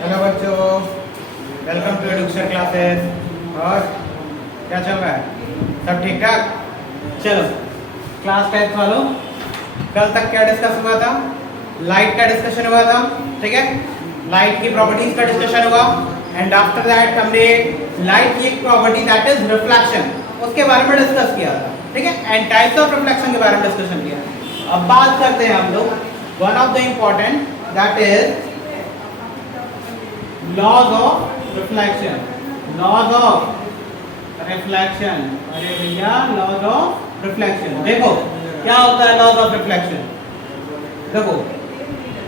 Hello बच्चों, welcome to education classes. और क्या चल रहा है? सब ठीक ठाक? चलो, क्लास 10 वालों, कल तक क्या डिस्कस हुआ था? लाइट का डिस्कशन हुआ था, ठीक है। लाइट की प्रॉपर्टीज का डिस्कशन हुआ एंड आफ्टर दैट हमने लाइट की एक प्रॉपर्टी दैट इज रिफ्लेक्शन, उसके बारे में डिस्कस किया था, ठीक है। एंड टाइप्स ऑफ रिफ्लेक्शन के बारे में डिस्कशन किया। अब बात करते हैं हम लोग one of the important that is laws of reflection. Laws of reflection, अरे भैया लॉज ऑफ रिफ्लेक्शन देखो क्या होता है। लॉज ऑफ रिफ्लेक्शन देखो,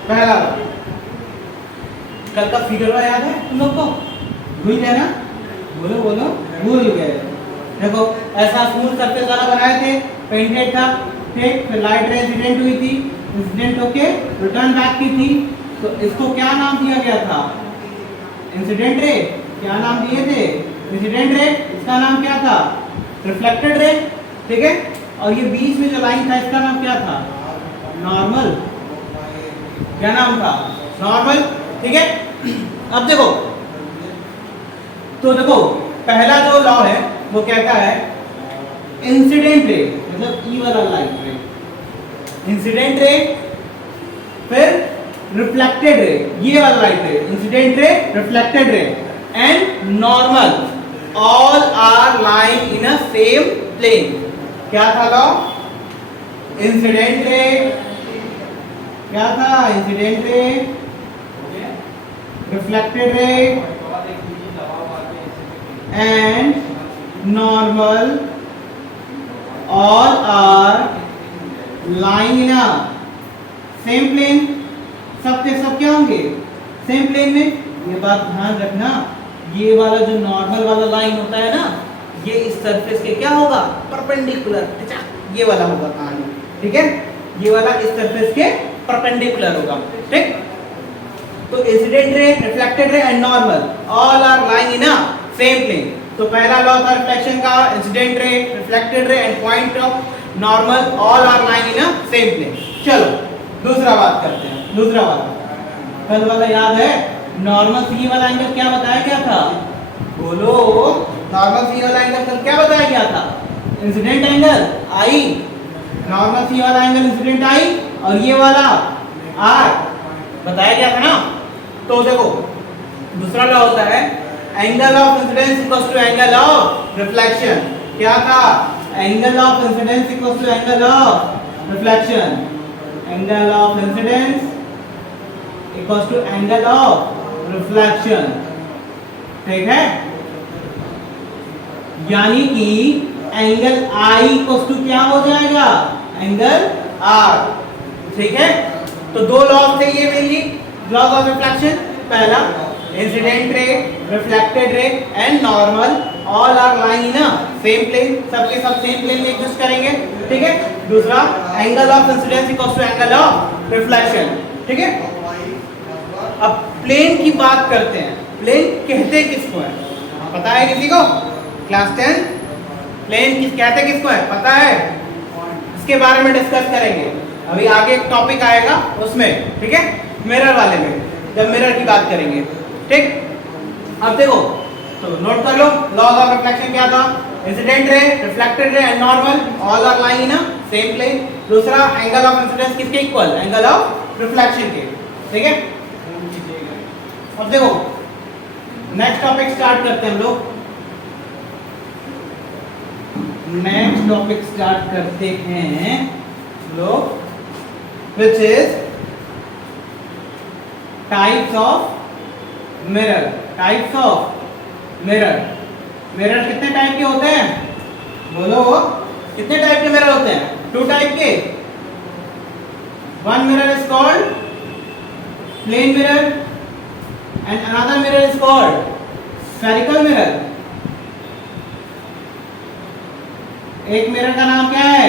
पहला कल का फिगर याद है तुम लोग को? भूल गए ना? बोलो बोलो, भूल गए। देखो ऐसा स्मूथ सरफेस वाला बनाए थे, पेंटेड था, ठीक। फिर लाइट रे इंसिडेंट हुई थी, इंसिडेंट होके रिटर्न बैक की थी, तो इसको क्या नाम दिया गया था? Incident ray. क्या नाम दिए थे? Incident ray. इसका नाम क्या था? रिफ्लेक्टेड रे, ठीक है। और ये बीच में जो लाइन था इसका नाम क्या था? नॉर्मल। क्या नाम था? नॉर्मल, ठीक है। अब देखो, तो देखो पहला जो लॉ है वो कहता है इंसिडेंट रे मतलब ई वाला लाइट रे, इंसिडेंट रे, फिर रिफ्लेक्टेड रे, ये वाला लाइट रे, incident ray, reflected ray and normal, all are lying in a same plane. क्या था लॉ? इंसिडेंट रे, क्या था? Incident ray, reflected ray and normal, all are lying in a same plane. सब के सब क्या होंगे? सेम प्लेन में। ये बात ध्यान रखना, ये वाला जो नॉर्मल वाला लाइन होता है ना, ये इस सरफेस के क्या होगा? परपेंडिकुलर, ये वाला होगा कहानी, ठीक है। ये वाला इस सरफेस के परपेंडिकुलर होगा, ठीक। तो incident ray, reflected ray and normal, all are lying in a same plane. तो पहला लॉ था रिफ्लेक्शन का, incident ray, reflected ray and point of normal, all are lying in a same plane. चलो दूसरा बात करते हैं। दूसरा वाला कल वाला याद है? नॉर्मल सी वाला एंगल क्या बताया गया था? बोलो, नॉर्मल सी वाला एंगल कल क्या बताया गया था? इंसिडेंट एंगल आई। नॉर्मल सी वाला एंगल इंसिडेंट आई और ये वाला आर बताया गया था ना। तो देखो दूसरा लॉ होता है angle of incidence equals to angle of reflection. क्या था? Angle of incidence equals to angle of reflection. Angle of incidence equals to angle of reflection, ठीक है। यानी कि एंगल I इक्वल्स टू क्या हो जाएगा? एंगल R, ठीक है। तो दो लॉज थे ये मेनली, लॉज ऑफ रिफ्लेक्शन। पहला incident ray, reflected ray and normal, all are lying in a same plane, सबके सब सेम प्लेन में एग्जिस्ट करेंगे, ठीक है। दूसरा angle of incidence equals to angle of reflection, ठीक है। अब प्लेन की बात करते हैं। प्लेन कहते किसको है? पता है किसी को? क्लास 10 प्लेन किस कहते किसको है? पता है? इसके बारे में डिस्कस करेंगे अभी आगे, एक टॉपिक आएगा उसमें, ठीक है, मिरर वाले में, जब मिरर की बात करेंगे, ठीक। अब देखो, तो नोट कर लो, लॉज ऑफ रिफ्लेक्शन क्या था? Incident ray, reflected ray and normal, all are lying in a same plane. दूसरा एंगल ऑफ इंसिडेंस किसके इक्वल? एंगल ऑफ रिफ्लेक्शन के, ठीक है। अब देखो नेक्स्ट टॉपिक स्टार्ट करते हैं हम लोग। नेक्स्ट टॉपिक स्टार्ट करते हैं लोग, which is types of mirror। types of mirror। Mirror कितने टाइप के होते हैं? बोलो, कितने टाइप के मिरर होते हैं? 2 टाइप के। one mirror is called plane mirror and another mirror is called spherical mirror। एक मिरर का नाम क्या है?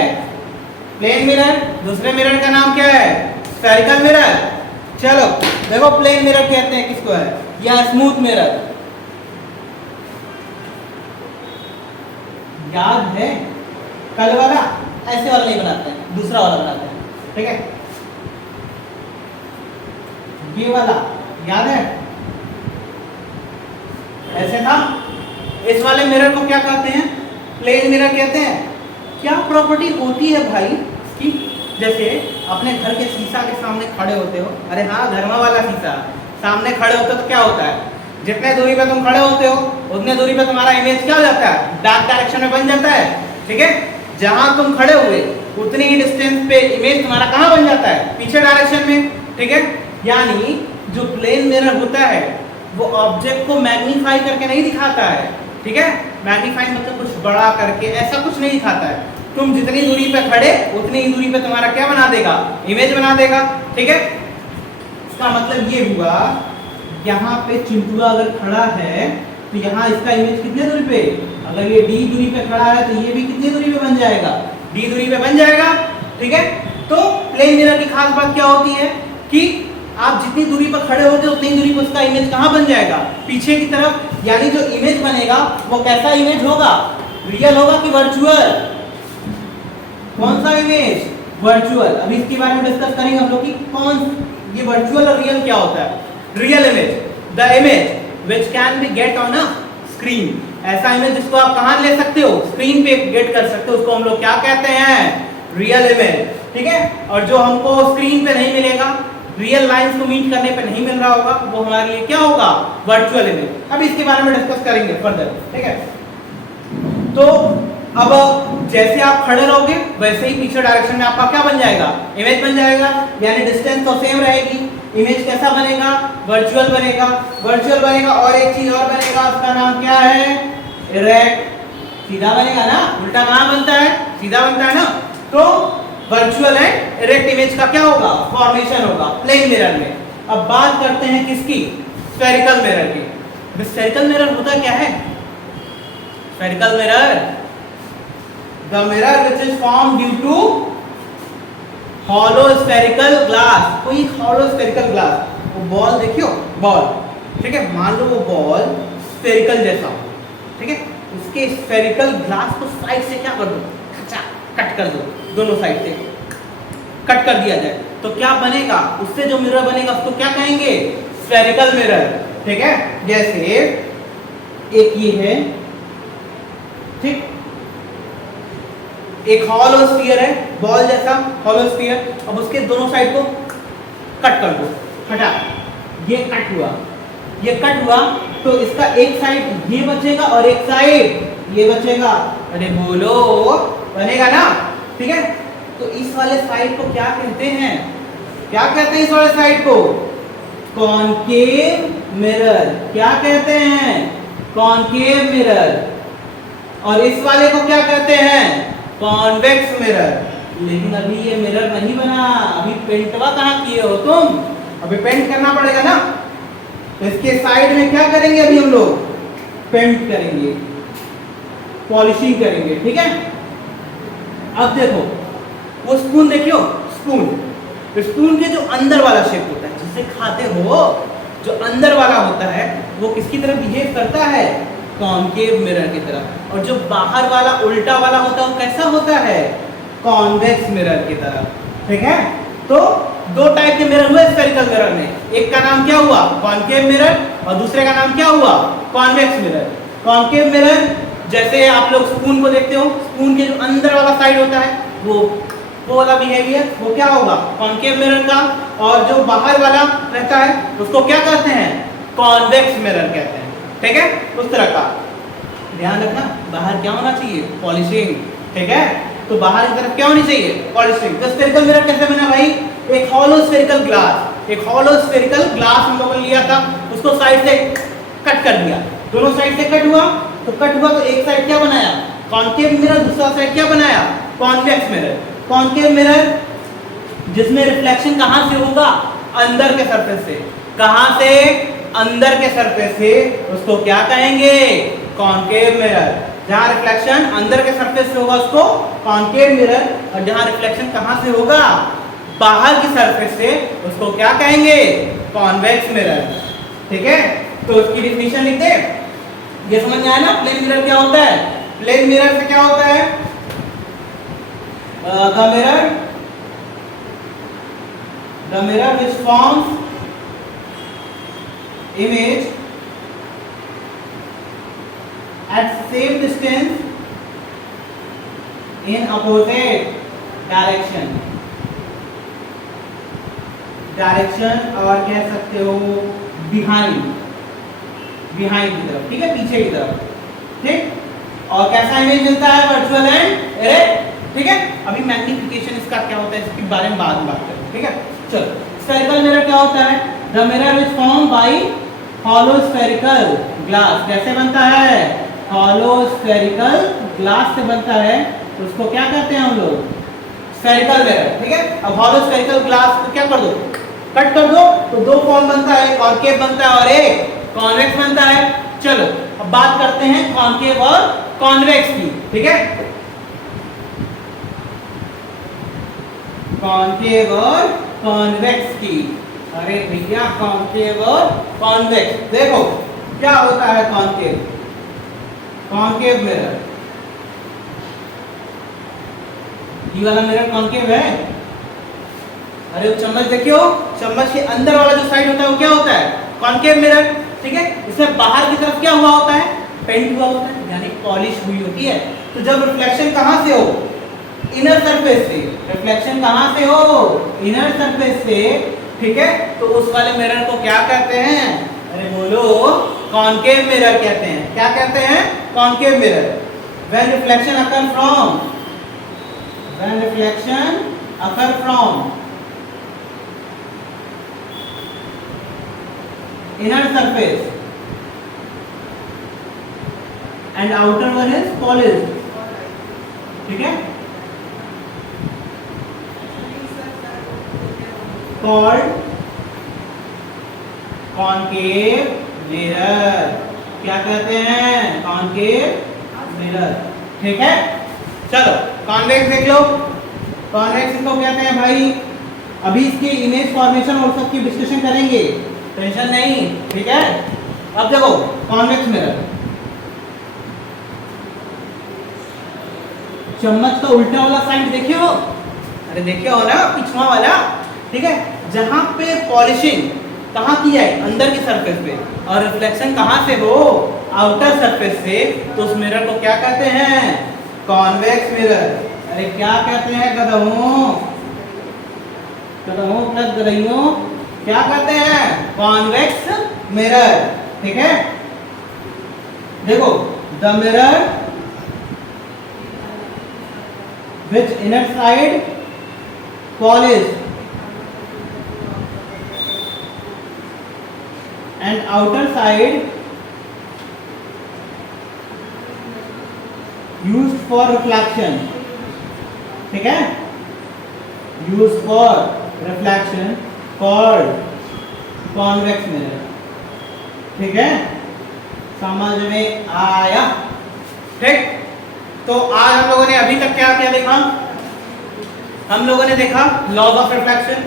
Plane mirror. दूसरे मिरर का नाम क्या है? Spherical mirror. चलो देखो, प्लेन मिरर कहते हैं किसको है, या स्मूथ मिरर। याद है? कल वाला ऐसे वाला नहीं बनाते हैं, दूसरा वाला बनाते हैं, ठीक है। ये वाला याद है? ऐसे था। इस वाले मिरर को क्या कहते हैं? प्लेन मिरर कहते हैं। क्या प्रॉपर्टी होती है भाई इसकी? जैसे अपने घर के शीशा के सामने खड़े होते हो, अरे हाँ घरमा वाला शीशा सामने खड़े होते हो तो क्या होता है? जितने दूरी पे तुम खड़े होते हो उतने दूरी पे तुम्हारा इमेज क्या हो जाता है? डार्क डायरेक्शन में बन जाता है। ठीक है, जहां तुम खड़े हुए उतनी ही डिस्टेंस पे इमेज तुम्हारा कहां बन जाता है? पीछे डायरेक्शन में। ठीक है, यानी जो प्लेन मिरर होता है वो ऑब्जेक्ट को मैग्नीफाई करके नहीं दिखाता है। ठीक है, मैग्नीफाई मतलब कुछ बड़ा करके ऐसा कुछ नहीं दिखाता है। तुम जितनी दूरी पे खड़े उतनी ही दूरी पे तुम्हारा क्या बना देगा? इमेज बना देगा। ठीक है, इसका मतलब ये हुआ यहाँ पे चिंटुआ अगर खड़ा है तो यहाँ इसका इमेज कितने दूरी पे? अगर ये d दूरी पे खड़ा है तो ये भी कितनी दूरी पे बन जाएगा? d दूरी पे बन जाएगा। ठीक है, तो प्लेन मिरर की खास बात क्या होती है कि आप जितनी दूरी पर खड़े होते हो उतनी दूरी पर उसका इमेज कहाँ बन जाएगा? पीछे की तरफ। यानी जो इमेज बनेगा वो कैसा इमेज होगा? रियल होगा कि वर्चुअल? कौन सा इमेज? वर्चुअल। अभी इसके बारे में डिस्कस करेंगे हम लोग कि कौन ये वर्चुअल और रियल क्या होता है। Real image, the image which can be get on a screen. ऐसा इमेज जिसको आप कहाँ ले सकते हो? स्क्रीन पे गेट कर सकते हो, उसको हम लोग क्या कहते हैं? Real image. ठीक है, और जो हमको स्क्रीन पे नहीं मिलेगा, रियल लाइंस को मीट करने पे नहीं मिल रहा होगा, वो हमारे लिए क्या होगा? Virtual image. अब इसके बारे में डिस्कस करेंगे फर्दर। ठीक है, तो अब जैसे आप खड़े रहोगे वैसे ही पीछे डायरेक्शन में आपका क्या बन जाएगा? इमेज बन जाएगा। यानी डिस्टेंस तो सेम रहेगी, इमेज कैसा बनेगा? वर्चुअल बनेगा। वर्चुअल बनेगा और एक चीज और बनेगा, उसका नाम क्या है? इरेक्ट। सीधा बनेगा ना, उल्टा कहां बनता है? सीधा बनता है ना। तो वर्चुअल है, इरेक्ट इमेज का क्या होगा? फॉर्मेशन होगा प्लेन मिरर में। अब बात करते हैं किसकी? स्फेरिकल मिरर की। स्फेरिकल मिरर होता क्या है? Spherical mirror, the mirror which is formed due to hollow spherical glass। कोई hollow spherical glass, वो बॉल देखियो, बॉल। ठीक है, मान लो वो बॉल स्फेरिकल जैसा हो। ठीक है, उसके स्फेरिकल ग्लास को साइड से क्या कर दो? खचा कट कर दो, दोनों साइड से कट कर दिया जाए तो क्या बनेगा? उससे जो मिरर बनेगा उसको क्या कहेंगे? Spherical mirror. ठीक है, जैसे एक ये है, ठीक, एक हॉलो स्फीयर है, बॉल जैसा हॉलो स्फीयर। अब उसके दोनों साइड को कट कर दो, हटा, ये कट हुआ, ये कट हुआ तो इसका एक साइड ये बचेगा और एक साइड ये बचेगा। अरे बोलो, बनेगा ना? ठीक है, तो इस वाले साइड को क्या कहते हैं? क्या कहते हैं इस वाले साइड को? Concave mirror. क्या कहते हैं? Concave mirror. और इस वाले को क्या कहते हैं? Convex mirror. लेकिन अभी ये मिरर नहीं बना, अभी पेंटवा कहाँ किए हो तुम? अभी पेंट करना पड़ेगा ना, तो इसके साइड में क्या करेंगे? अभी हम लोग पेंट करेंगे, पॉलिशिंग करेंगे। ठीक है, अब देखो वो स्पून देखियो, स्पून, स्पून के जो अंदर वाला शेप होता है जिसे खाते हो, जो अंदर वाला होता है वो किसकी तरह बिहेव करता है? कॉनकेव मिरर की तरह। और जो बाहर वाला उल्टा वाला होता है वो कैसा होता है? कॉन्वेक्स मिरर की तरह। ठीक है, तो दो टाइप के मिरर हुए स्फेरिकल मिरर में। एक का नाम क्या हुआ? कॉनकेव मिरर, और दूसरे का नाम क्या हुआ? Convex mirror. कॉनकेव मिरर जैसे आप लोग स्पून को देखते हो, स्पून के जो अंदर वाला साइड होता है वो वाला बिहेवियर वो क्या होगा? कॉनकेव मिरर का। और जो बाहर वाला रहता है उसको क्या कहते हैं? कॉन्वेक्स मिरर कहते हैं। ठीक है, उस तरह का ध्यान रखना। बाहर क्या होना चाहिए? पॉलिशिंग। ठीक है, तो बाहर की तरफ क्या होनी चाहिए? पॉलिशिंग। तो स्फेरिकल मिरर कैसे बना भाई? एक हॉलो स्फेरिकल ग्लास, एक हॉलो स्फेरिकल ग्लास हम लोगों ने लिया था, उसको साइड से कट कर दिया, दोनों साइड से कट हुआ, तो कट हुआ तो एक साइड क्या बनाया? कॉनकेव मिरर, दूसरा साइड क्या बनाया? Convex mirror. कॉनकेव मिरर जिसमें रिफ्लेक्शन कहां से होगा? अंदर के सरफेस से। कहां से? अंदर के सरफेस से, उसको क्या कहेंगे? Concave mirror. जहां रिफ्लेक्शन अंदर के सरफेस से होगा उसको कॉनकेव मिरर, और जहां रिफ्लेक्शन कहां से होगा? बाहर की सरफेस से, उसको क्या कहेंगे? Convex mirror. ठीक है, तो उसकी डेफिनेशन लिख दे। ये समझ में आया ना प्लेन मिरर क्या होता है? प्लेन मिरर से क्या होता है? the mirror which forms image at same distance in opposite direction, direction और कह सकते हो बिहाइंड, बिहाइंड की तरफ, ठीक है, पीछे की तरफ, ठीक। और कैसा इमेज मिलता है, वर्चुअल एंड इरेक्ट, ठीक है। अभी मैग्निफिकेशन इसका क्या होता है इसके बारे में बाद में बात करेंगे, ठीक है। चलो, स्फेरिकल मिरर क्या होता है, the mirror is form by hollow spherical glass, कैसे बनता है, हॉलो स्फेरिकल ग्लास से बनता है, उसको क्या कहते हैं हम लोग, स्फेरिकल मिरर, ठीक है। अब हॉलो स्फेरिकल ग्लास को क्या कर दो, कट कर दो, तो दो फॉर्म बनता है, कॉनकेव बनता है और एक कॉन्वेक्स बनता है। चलो अब बात करते हैं कॉनकेव और कॉन्वेक्स की, ठीक है, कॉनकेव और कॉन्वेक्स की। अरे भैया कॉनकेव और कॉन्वेक्स, देखो क्या होता है कॉनकेव, कॉनकेव मिरर, ये वाला मिरर कॉनकेव है। अरे वो चम्मच देखियो, चम्मच के अंदर वाला जो साइड होता है वो क्या होता है, कॉनकेव मिरर, ठीक है। इसमें बाहर की तरफ क्या हुआ होता है, पेंट हुआ होता है, यानी पॉलिश हुई होती है। तो जब रिफ्लेक्शन कहां से हो, इनर सरफेस से, रिफ्लेक्शन कहां से हो, इनर सरफेस से, ठीक है, तो उस वाले मिरर को क्या कहते हैं, अरे बोलो, कॉनकेव मिरर कहते हैं। क्या कहते हैं, concave mirror. When reflection occur from, when reflection occur from inner surface and outer one is polished, ठीक है, called concave mirror, क्या कहते हैं, concave mirror, ठीक है। चलो कॉन्वेक्स देख लो, कॉन्वेक्स को कहते हैं भाई, अभी इसकी इमेज फॉर्मेशन और सबकी डिस्कशन करेंगे, टेंशन नहीं, ठीक है। अब देखो कॉन्वेक्स मिरर, चम्मच का उल्टा वाला साइड देखियो, अरे देखियो ना, पिछवा वाला, ठीक है, जहां पे पॉलिशिंग कहां की है, अंदर की सरफेस पे, और रिफ्लेक्शन कहां से हो, आउटर सरफेस से, तो उस मिरर को क्या कहते हैं, कॉन्वेक्स मिरर। अरे क्या कहते हैं गधों, गधों प्लस गधइयों, क्या कहते हैं, कॉन्वेक्स मिरर, ठीक है। देखो the mirror which inner side polished and outer side used for reflection, ठीक है, used for reflection called convex mirror, ठीक है, समझ में आया, ठीक। तो आज हम लोगों ने अभी तक क्या क्या देखा, हम लोगों ने देखा laws of reflection,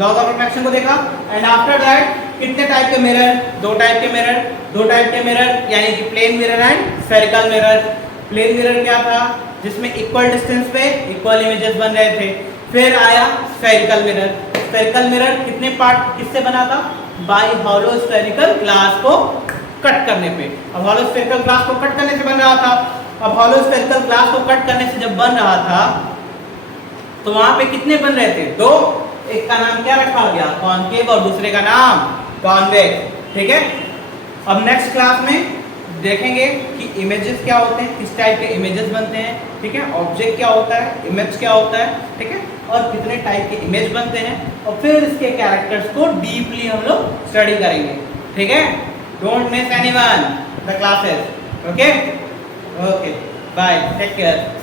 laws of reflection को देखा, एंड आफ्टर दैट कितने टाइप के मिरर, दो टाइप के मिरर, दो टाइप के मिरर, यानी कि plane mirror and spherical mirror. Plane mirror क्या था, जिसमें इक्वल डिस्टेंस पे इक्वल इमेजेस बन रहे थे। फिर आया स्फेरिकल मिरर, स्फेरिकल मिरर कितने पार्ट किससे बना था, बाय हॉलो स्फेरिकल ग्लास को कट करने पे। अब हॉलो स्फेरिकल ग्लास को कट करने से बन रहा था। अब हॉलो स्फेरिकल ग्लास को कट करने से जब बन रहा था तो वहां पे कितने बन रहे थे, दो, एक का नाम क्या रखा गया, कॉनकेव, और दूसरे का नाम कॉन्वेक्स, ठीक है। अब नेक्स्ट क्लास में देखेंगे कि इमेजेस क्या होते हैं, किस टाइप के इमेजेस बनते हैं, ठीक है, ऑब्जेक्ट क्या होता है, इमेज क्या होता है, ठीक है, और कितने टाइप के इमेज बनते हैं, और फिर इसके कैरेक्टर्स को डीपली हम लोग स्टडी करेंगे, ठीक है। Don't miss anyone the classes, okay, okay, bye, take care.